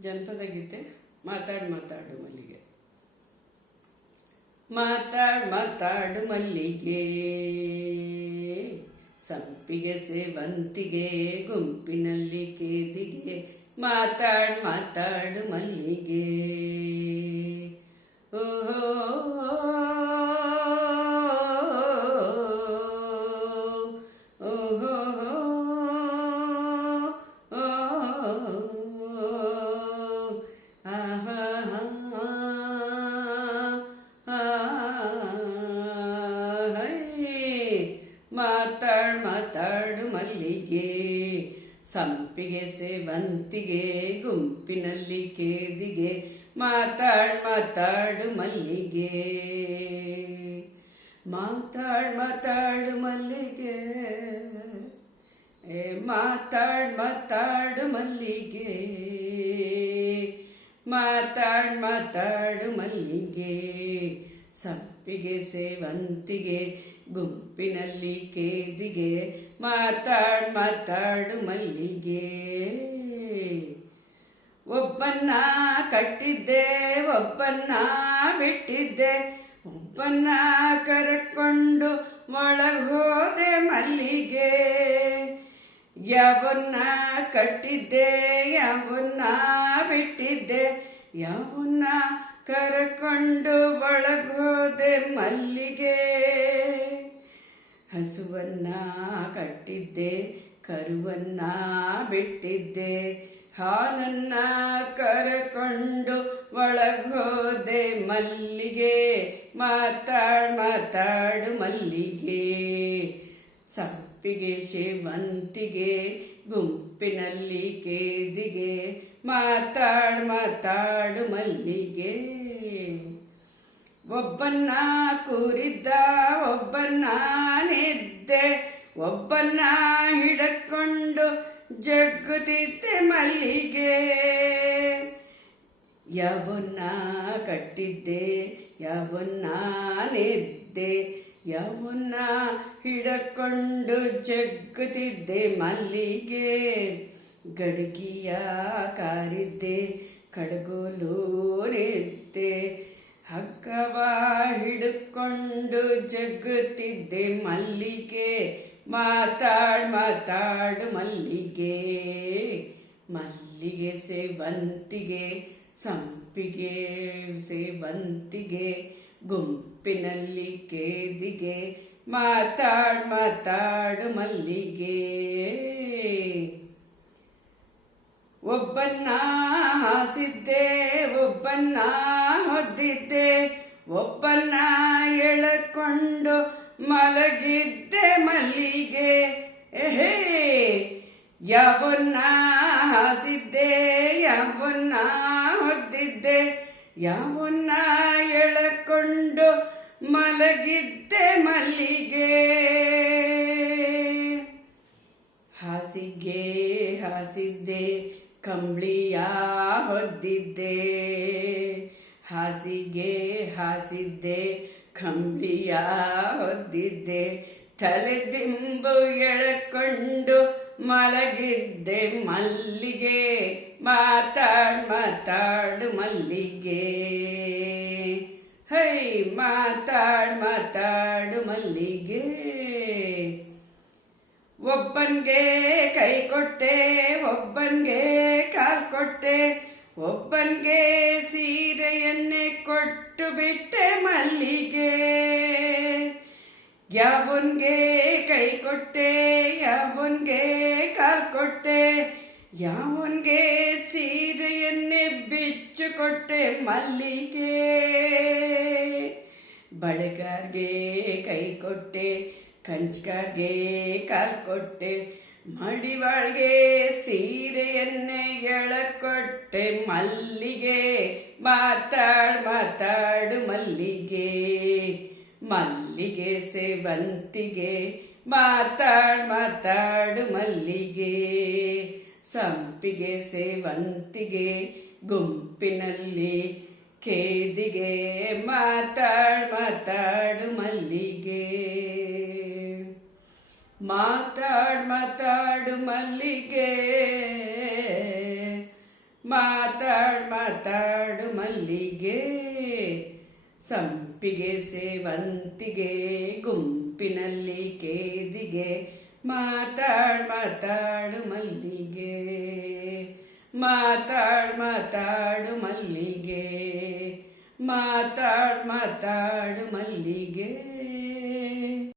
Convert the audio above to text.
ಜನಪದ ಗೀತೆ ಮಾತಾಡು ಮಾತಾಡು ಮಲ್ಲಿಗೆ. ಮಾತಾಡು ಮಾತಾಡು ಮಲ್ಲಿಗೆ, ಸಂಪಿಗೆ ಸೇವಂತಿಗೆ, ಗುಂಪಿನಲ್ಲಿ ಕೇದಿಗೆ. ಮಾತಾಡು ಮಾತಾಡು ಮಲ್ಲಿಗೆ, ಓಹೋ ಮಾತಾಡು ಮಾತಾಡು ಮಲ್ಲಿಗೆ, ಸಂಪಿಗೆ ಸೇವಂತಿಗೆ, ಗುಂಪಿನಲ್ಲಿ ಕೇದಿಗೆ. ಮಾತಾಡು ಮಾತಾಡು ಮಲ್ಲಿಗೆ, ಮಾತಾಡು ಮಾತಾಡು ಮಲ್ಲಿಗೆ, ಮಾತಾಡು ಮಾತಾಡು ಮಲ್ಲಿಗೆ, ಮಾತಾಡು ಮಾತಾಡು ಮಲ್ಲಿಗೆ. ಸಂಪಿಗೆ ಸೇವಂತಿಗೆ, ಗುಂಪಿನಲ್ಲಿ ಕೇದಿಗೆ. ಮಾತಾಡು ಮಾತಾಡು ಮಲ್ಲಿಗೆ. ಒಬ್ಬನ್ನ ಕಟ್ಟಿದ್ದೆ, ಒಬ್ಬನ್ನ ಬಿಟ್ಟಿದ್ದೆ, ಒಬ್ಬನ್ನ ಕರೆಕೊಂಡು ಒಳಗೋದೆ ಮಲ್ಲಿಗೆ. ಯಾವನ್ನ ಕಟ್ಟಿದ್ದೆ, ಯಾವನ್ನ ಬಿಟ್ಟಿದ್ದೆ, ಯಾವನ್ನ ಕರೆಕೊಂಡು ಒಳಗೋದೆ ಮಲ್ಲಿಗೆ. ಹಸುವನ್ನ ಕಟ್ಟಿದ್ದೆ, ಕರುವನ್ನ ಬಿಟ್ಟಿದ್ದೆ, ಹಾಲನ್ನ ಕರೆಕೊಂಡು ಒಳಗೋದೆ ಮಲ್ಲಿಗೆ. ಮಾತಾಡು ಮಾತಾಡು ಮಲ್ಲಿಗೆ, ಸಂಪಿಗೆ ಸೇವಂತಿಗೆ, ಗುಂಪಿನಲ್ಲಿ ಕೇದಿಗೆ. ಮಾತಾಡು ಮಾತಾಡು ಮಲ್ಲಿಗೆ. ಒಬ್ಬನ್ನ ಕೂರಿದ್ದ, ಒಬ್ಬನ್ನ ನೆದ್ದೆ, ಒಬ್ಬನ್ನ ಹಿಡಕೊಂಡು ಜಗ್ಗುತ್ತಿದ್ದೆ ಮಲ್ಲಿಗೆ. ಯಾವನ್ನ ಕಟ್ಟಿದ್ದೆ, ಯಾವನ್ನ ನೆದ್ದೆ, ಯಾವನ್ನ ಹಿಡಕೊಂಡು ಜಗ್ಗುತ್ತಿದ್ದೆ ಮಲ್ಲಿಗೆ. ಗಡಗಿಯ ಕಾರಿದ್ದೆ, ಕಡಗೋಲು ನೆದ್ದೆ, ಹಗ್ಗವ ಹಿಡ್ಕೊಂಡು ಜಗ್ಗುತ್ತಿದ್ದೆ ಮಲ್ಲಿಗೆ. ಮಾತಾಡು ಮಾತಾಡು ಮಲ್ಲಿಗೆ, ಮಲ್ಲಿಗೆ ಸೇವಂತಿಗೆ, ಸಂಪಿಗೆ ಸೇವಂತಿಗೆ, ಗುಂಪಿನಲ್ಲಿ ಕೇದಿಗೆ. ಮಾತಾಡು ಮಾತಾಡು ಮಲ್ಲಿಗೆ. ಒಬ್ಬನ್ನ ಹಾಸಿದ್ದೆ, ಒಬ್ಬನ್ನ ಹೊದ್ದಿದ್ದೆ, ಒಬ್ಬನ್ನ ಎಳಕೊಂಡು ಮಲಗಿದ್ದೆ ಮಲ್ಲಿಗೆ. ಏಹೇ ಯಾವನ್ನ ಹಾಸಿದ್ದೆ, ಯಾವನ್ನ ಹೊದ್ದಿದ್ದೆ, ಯಾವನ್ನ ಎಳಕೊಂಡು ಮಲಗಿದ್ದೆ ಮಲ್ಲಿಗೆ. ಹಾಸಿಗೆ ಹಾಸಿದ್ದೆ, ಕಂಬಳಿಯ ಹೊದ್ದಿದ್ದೆ, ಹಾಸಿಗೆ ಹಾಸಿದ್ದೆ, ಕಂಬಳಿಯ ಹೊದ್ದಿದ್ದೆ, ತಲೆದಿಂಬು ಎಳಕೊಂಡು ಮಲಗಿದ್ದೆ ಮಲ್ಲಿಗೆ. ಮಾತಾಡು ಮಾತಾಡು ಮಲ್ಲಿಗೆ, ಹೈ ಮಾತಾಡು ಮಾತಾಡು ಮಲ್ಲಿಗೆ. ಒಬ್ಬನ್ಗೆ ಕೈ ಕೊಟ್ಟೆ, ಒಬ್ಬನ್ಗೆ ಕಾಲ್ ಕೊಟ್ಟೆ, ಒಬ್ಬನ್ಗೆ ಸೀರೆಯನ್ನೇ ಕೊಟ್ಟು ಬಿಟ್ಟೆ ಮಲ್ಲಿಗೆ. ಯಾವನ್ಗೆ ಕೈ ಕೊಟ್ಟೆ, ಯಾವನ್ಗೆ ಕಾಲ್ ಕೊಟ್ಟೆ, ಯಾವನ್ಗೆ ಸೀರೆಯನ್ನೇ ಬಿಚ್ಚು ಕೊಟ್ಟೆ ಮಲ್ಲಿಗೆ. ಬಳೆಗಾರ್ಗೆ ಕೈ ಕೊಟ್ಟೆ, ಕಂಚ್ಗಾರ್ಗೆ ಕಾಲ್ ಕೊಟ್ಟೆ, ಮಡಿವಾಳ್ಗೆ ಸೀರೆಯನ್ನೇ ಎಳಕೊಟ್ಟೆ ಮಲ್ಲಿಗೆ. ಮಾತಾಡು ಮಾತಾಡು ಮಲ್ಲಿಗೆ, ಮಲ್ಲಿಗೆ ಸೇವಂತಿಗೆ. ಮಾತಾಡು ಮಾತಾಡು ಮಲ್ಲಿಗೆ, ಸಂಪಿಗೆ ಸೇವಂತಿಗೆ, ಗುಂಪಿನಲ್ಲಿ ಕೇದಿಗೆ. ಮಾತಾಡು ಮಾತಾಡು ಮಲ್ಲಿಗೆ, ಮಾತಾಡು ಮಾತಾಡು ಮಲ್ಲಿಗೆ, ಮಾತಾಡು ಮಾತಾಡು ಮಲ್ಲಿಗೆ ಸಂಪಿಗೆ ಸೇವಂತಿಗೆ ಗುಂಪಿನಲ್ಲಿ ಕೇದಿಗೆ ಮಾತಾಡು ಮಲ್ಲಿಗೆ ಮಾತಾಡು ಮಲ್ಲಿಗೆ ಮಾತಾಡು ಮಲ್ಲಿಗೆ